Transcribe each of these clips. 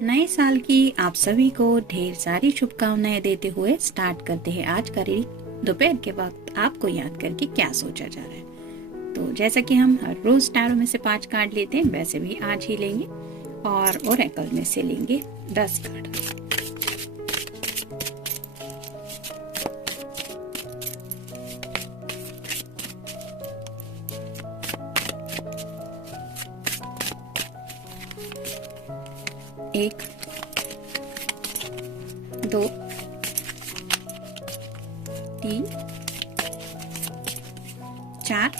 नए साल की आप सभी को ढेर सारी शुभकामनाएं देते हुए स्टार्ट करते हैं आज का रीडिंग। दोपहर के वक्त आपको याद करके क्या सोचा जा रहा है। तो जैसा कि हम हर रोज टैरो में से 5 कार्ड लेते हैं, वैसे भी आज ही लेंगे और ओरेकल में से लेंगे 10 कार्ड। एक, दो, तीन, चार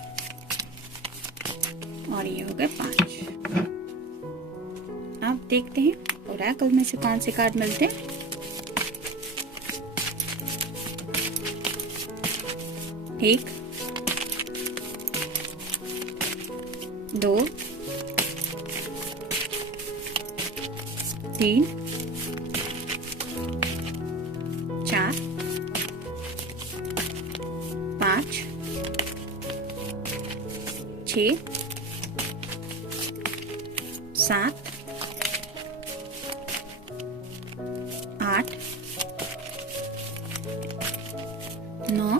और ये हो गए 5। अब देखते हैं ओरेकल में से कौन से कार्ड मिलते हैं। एक, दो, तीन, चार, 5, 6, 7, 8, 9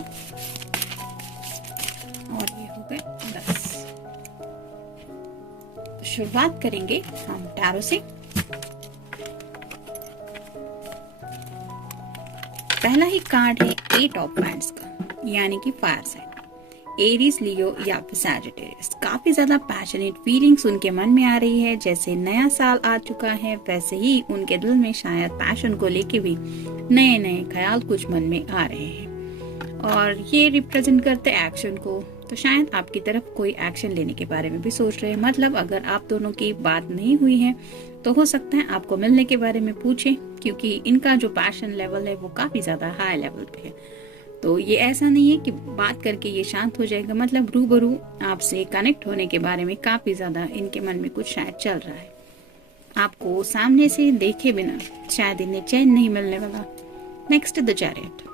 और ये हो गए 10। तो शुरुआत करेंगे हम टैरो से। पहला ही कार्ड है 8 ऑफ वांड्स का, यानी कि फायर साइन। एरीज, लियो या फिर सैजिटेरियस। काफी ज्यादा पैशनेट फीलिंग्स उनके मन में आ रही है। जैसे नया साल आ चुका है, वैसे ही उनके दिल में शायद पैशन को लेके भी नए नए ख्याल कुछ मन में आ रहे हैं और ये रिप्रेजेंट करते एक्शन को। तो शायद आपकी तरफ कोई एक्शन लेने के बारे में भी सोच रहे हैं। मतलब अगर आप दोनों की बात नहीं हुई है तो हो सकता है आपको मिलने के बारे में पूछे, क्योंकि इनका जो पैशन लेवल है वो काफी ज्यादा हाई लेवल पे है। तो ये ऐसा नहीं है कि बात करके ये शांत हो जाएगा। मतलब रूबरू आपसे कनेक्ट होने के बारे में काफी ज्यादा इनके मन में कुछ शायद चल रहा है। आपको सामने से देखे बिना शायद इन्हें चैन नहीं मिलने वाला। Next the chariot.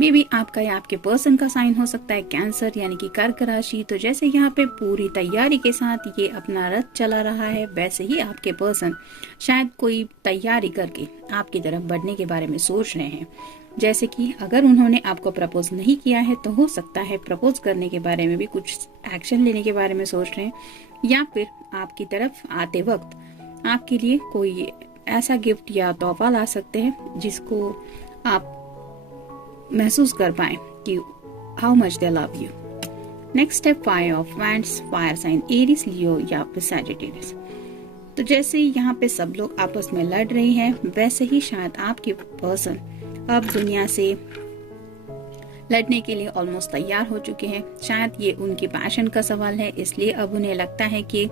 मे भी आपका या आपके पर्सन का साइन हो सकता है कैंसर, यानी कि कर्क राशि। तो जैसे यहाँ पे पूरी तैयारी के साथ ये अपना रथ चला रहा है, वैसे ही आपके पर्सन शायद कोई तैयारी करके आपकी तरफ बढ़ने के बारे में सोच रहे हैं। जैसे कि अगर उन्होंने आपको प्रपोज नहीं किया है तो हो सकता है प्रपोज करने के बारे में भी कुछ एक्शन लेने के बारे में सोच रहे हैं, या फिर आपकी तरफ आते वक्त आपके लिए कोई ऐसा गिफ्ट या तोहफा ला सकते हैं जिसको आप महसूस कर पाए कि how much they love you. Next step 5 of wands, fire sign, Aries, Leo या फिर सैजिटेरियस। तो जैसे यहाँ पे सब लोग आपस में लड़ रहे हैं, वैसे ही शायद आपके पर्सन अब दुनिया से लड़ने के लिए ऑलमोस्ट तैयार हो चुके हैं। शायद ये उनकी पैशन का सवाल है, इसलिए अब उन्हें लगता है कि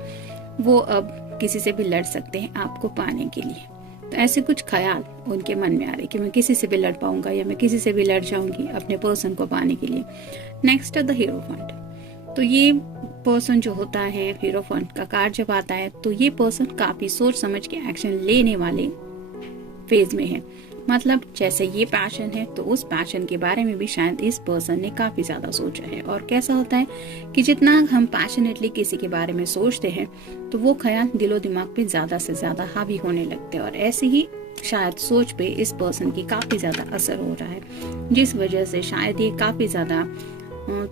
वो अब किसी से भी लड़ सकते हैं आपको पाने के लिए। तो ऐसे कुछ ख्याल उनके मन में आ रहे कि मैं किसी से भी लड़ पाऊंगा या मैं किसी से भी लड़ जाऊंगी अपने पर्सन को पाने के लिए। Next the Hierophant. तो ये पर्सन जो होता है, हीरोफेंट का कार्ड जब आता है तो ये पर्सन काफी सोच समझ के एक्शन लेने वाले फेज में है। मतलब जैसे ये पैशन है तो उस पैशन के बारे में भी शायद इस पर्सन ने काफी ज्यादा सोचा है। और कैसा होता है कि जितना हम पैशनेटली किसी के बारे में सोचते हैं तो वो ख्याल दिलो दिमाग पे ज्यादा से ज्यादा हावी होने लगते हैं, और ऐसे ही शायद सोच पे इस पर्सन की काफी ज्यादा असर हो रहा है, जिस वजह से शायद ये काफी ज्यादा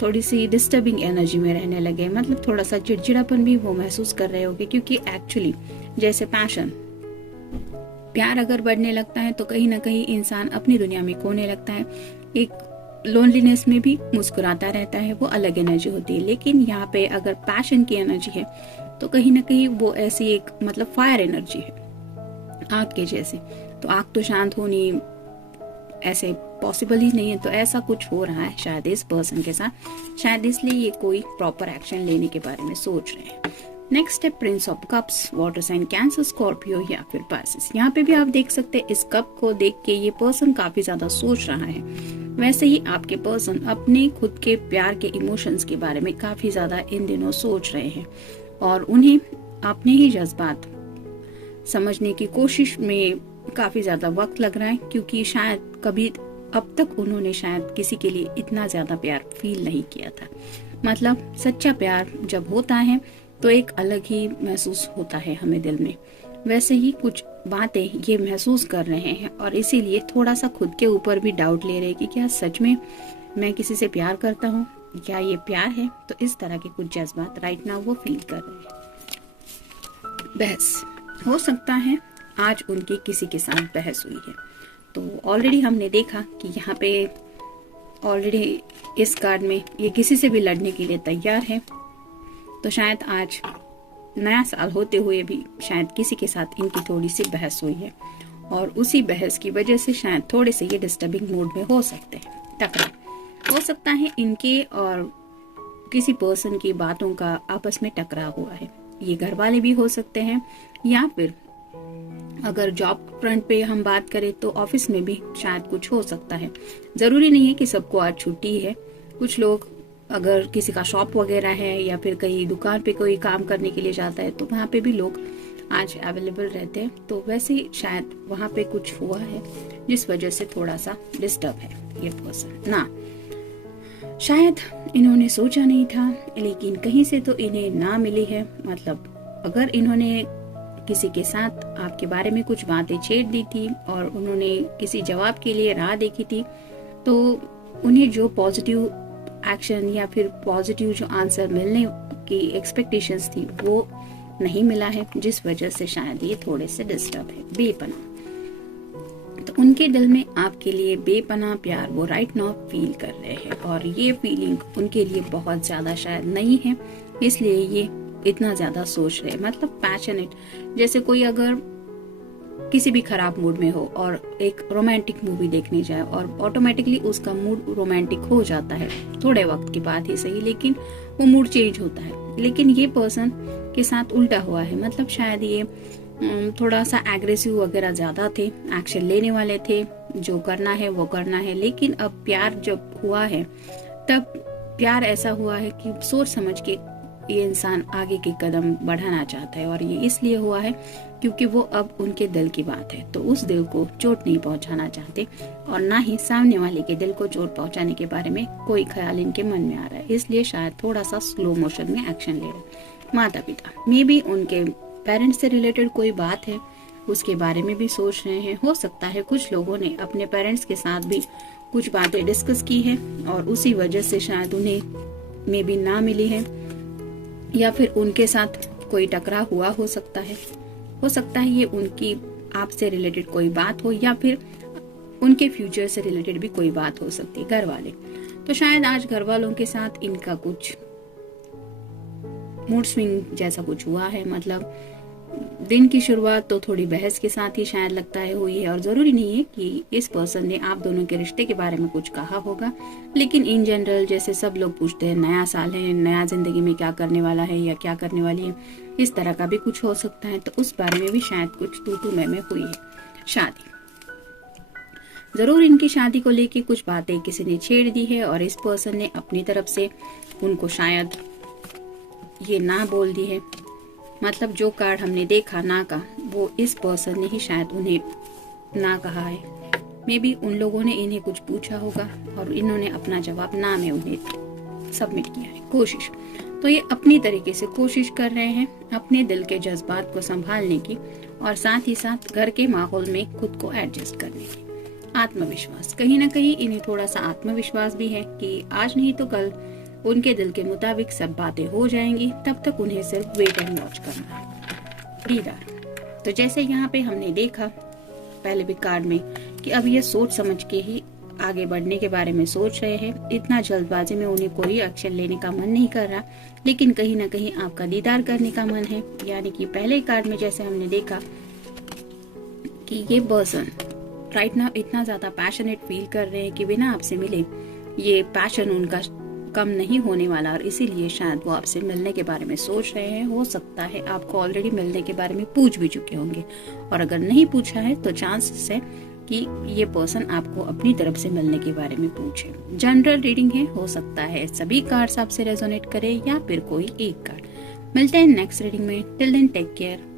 थोड़ी सी डिस्टर्बिंग एनर्जी में रहने लगे। मतलब थोड़ा सा चिड़चिड़ापन भी वो महसूस कर रहे होंगे, क्योंकि एक्चुअली जैसे पैशन, प्यार अगर बढ़ने लगता है तो कहीं ना कहीं इंसान अपनी दुनिया में खोने लगता है। एक लोनलीनेस में भी मुस्कुराता रहता है, वो अलग एनर्जी होती है। लेकिन यहाँ पे अगर पैशन की एनर्जी है तो कहीं ना कहीं वो ऐसी एक मतलब फायर एनर्जी है, आग के जैसे। तो आग तो शांत होनी ऐसे पॉसिबल ही नहीं है। तो ऐसा कुछ हो रहा है शायद इस पर्सन के साथ, शायद इसलिए ये कोई प्रॉपर एक्शन लेने के बारे में सोच रहे हैं। नेक्स्ट है prince of cups, water sign, Cancer, Scorpio या फिर पाइसेस। यहाँ पे भी आप देख सकते हैं इस कप को देख के ये पर्सन काफी ज्यादा सोच रहा है। वैसे ही आपके पर्सन अपने खुद के प्यार के इमोशंस के बारे में काफी ज्यादा इन दिनों सोच रहे हैं और उन्हें अपने ही जज्बात समझने की कोशिश में काफी ज्यादा वक्त लग रहा है, क्योंकि शायद कभी अब तक उन्होंने शायद किसी के लिए इतना ज्यादा प्यार फील नहीं किया था। मतलब सच्चा प्यार जब होता है तो एक अलग ही महसूस होता है हमें दिल में। वैसे ही कुछ बातें ये महसूस कर रहे हैं और इसीलिए थोड़ा सा खुद के ऊपर भी डाउट ले रहे हैं कि क्या सच में मैं किसी से प्यार करता हूँ, क्या ये प्यार है। तो इस तरह के कुछ जज्बात राइट नाउ वो फील कर रहे हैं। बहस हो सकता है आज उनकी किसी के साथ बहस हुई है। तो ऑलरेडी हमने देखा कि यहाँ पे ऑलरेडी इस कार्ड में ये किसी से भी लड़ने के लिए तैयार है। तो शायद आज नया साल होते हुए भी शायद किसी के साथ इनकी थोड़ी सी बहस हुई है और उसी बहस की वजह से शायद थोड़े से ये डिस्टर्बिंग मूड में हो सकते हैं। टकराव हो सकता है इनके और किसी पर्सन की बातों का आपस में टकराव हुआ है। ये घर वाले भी हो सकते हैं या फिर अगर जॉब फ्रंट पे हम बात करें तो ऑफिस में भी शायद कुछ हो सकता है। जरूरी नहीं है कि सबको आज छुट्टी है। कुछ लोग अगर किसी का शॉप वगैरह है या फिर कहीं दुकान पे कोई काम करने के लिए जाता है तो वहाँ पे भी लोग आज अवेलेबल रहते हैं। तो वैसे शायद वहाँ पे कुछ हुआ है जिस वजह से थोड़ा सा डिस्टर्ब है ये पर्सन ना। शायद इन्होंने सोचा नहीं था लेकिन कहीं से तो इन्हें ना मिली है। मतलब अगर इन्होंने किसी के साथ आपके बारे में कुछ बातें छेड़ दी थी और उन्होंने किसी जवाब के लिए राह देखी थी तो उन्हें जो पॉजिटिव एक्शन या फिर पॉजिटिव जो आंसर मिलने की एक्सपेक्टेशंस थी वो नहीं मिला है, जिस वजह से शायद ये थोड़े से डिस्टर्ब है। बेपनाह, तो उनके दिल में आपके लिए बेपनाह प्यार वो राइट नाउ फील कर रहे हैं और ये फीलिंग उनके लिए बहुत ज्यादा शायद नहीं है, इसलिए ये इतना ज्यादा सोच रहे हैं। मतलब पैशनेट, जैसे कोई अगर किसी भी खराब मूड में हो और एक रोमांटिक मूवी देखने जाए और ऑटोमेटिकली उसका मूड रोमांटिक हो जाता है, थोड़े वक्त के बाद ही सही, लेकिन वो मूड चेंज होता है। लेकिन ये पर्सन के साथ उल्टा हुआ है। मतलब शायद ये थोड़ा सा एग्रेसिव वगैरह ज्यादा थे, एक्शन लेने वाले थे, जो करना है वो करना है। लेकिन अब प्यार जब हुआ है तब प्यार ऐसा हुआ है कि सोच समझ के ये इंसान आगे के कदम बढ़ाना चाहता है और ये इसलिए हुआ है क्योंकि वो अब उनके दिल की बात है, तो उस दिल को चोट नहीं पहुंचाना चाहते और ना ही सामने वाले के दिल को चोट पहुंचाने के बारे में कोई ख्याल इनके मन में आ रहा है। इसलिए शायद थोड़ा सा स्लो मोशन में एक्शन ले रहे हैं। माता पिता, मे बी उनके पेरेंट्स से रिलेटेड कोई बात है उसके बारे में भी सोच रहे हैं। हो सकता है कुछ लोगों ने अपने पेरेंट्स के साथ भी कुछ बातें डिस्कस की है और उसी वजह से शायद उन्हें मे बी ना मिली है या फिर उनके साथ कोई टकराव हुआ हो सकता है ये उनकी आपसे रिलेटेड कोई बात हो या फिर उनके फ्यूचर से रिलेटेड भी कोई बात हो सकती है। घर वाले, तो शायद आज घर वालों के साथ इनका कुछ मूड स्विंग जैसा कुछ हुआ है। मतलब दिन की शुरुआत तो थोड़ी बहस के साथ ही शायद लगता है हुई है और जरूरी नहीं है कि इस पर्सन ने आप दोनों के रिश्ते के बारे में कुछ कहा होगा, लेकिन इन जनरल जैसे सब लोग पूछते हैं नया साल है, नया जिंदगी में क्या करने वाला है या क्या करने वाली है, इस तरह का भी कुछ हो सकता है। तो उस बारे में भी शायद कुछ तू मैं हुई है। शादी, जरूर इनकी शादी को लेके कुछ बातें किसी ने छेड़ दी है और इस पर्सन ने अपनी तरफ से उनको शायद ये ना बोल दी है। मतलब जो कार्ड हमने देखा ना का, वो इस पर्सन ने ही शायद उन्हें ना कहा है। मे बी उन लोगों ने इन्हें कुछ पूछा होगा और इन्होंने अपना जवाब ना में उन्हें सबमिट किया है। कोशिश, तो ये अपनी तरीके से कोशिश कर रहे हैं अपने दिल के जज्बात को संभालने की और साथ ही साथ घर के माहौल में खुद को एडजस्ट करने की। आत्मविश्वास, कहीं ना कहीं इन्हें थोड़ा सा आत्मविश्वास भी है कि आज नहीं तो कल उनके दिल के मुताबिक सब बातें हो जाएंगी, तब तक उन्हें सिर्फ वेट एंड वॉच करना है। दीदार, तो जैसे यहाँ पे हमने देखा पहले भी कार्ड में कि अब ये सोच समझ के ही आगे बढ़ने के बारे में सोच रहे हैं। इतना जल्दबाजी में उन्हें कोई एक्शन लेने का मन नहीं कर रहा, लेकिन कहीं ना कहीं आपका दीदार करने का मन है। यानी कि पहले कार्ड में जैसे हमने देखा कि ये पर्सन राइट नाउ इतना ज्यादा पैशनेट फील कर रहे हैं कि बिना आपसे मिले ये पैशन उनका कम नहीं होने वाला और इसीलिए शायद वो आपसे मिलने के बारे में सोच रहे हैं। हो सकता है आपको ऑलरेडी मिलने के बारे में पूछ भी चुके होंगे और अगर नहीं पूछा है तो चांसेस है कि ये पर्सन आपको अपनी तरफ से मिलने के बारे में पूछे। जनरल रीडिंग है, हो सकता है सभी कार्ड्स आपसे रेजोनेट करे या फिर कोई एक कार्ड। मिलते हैं नेक्स्ट रीडिंग में। Till then take care.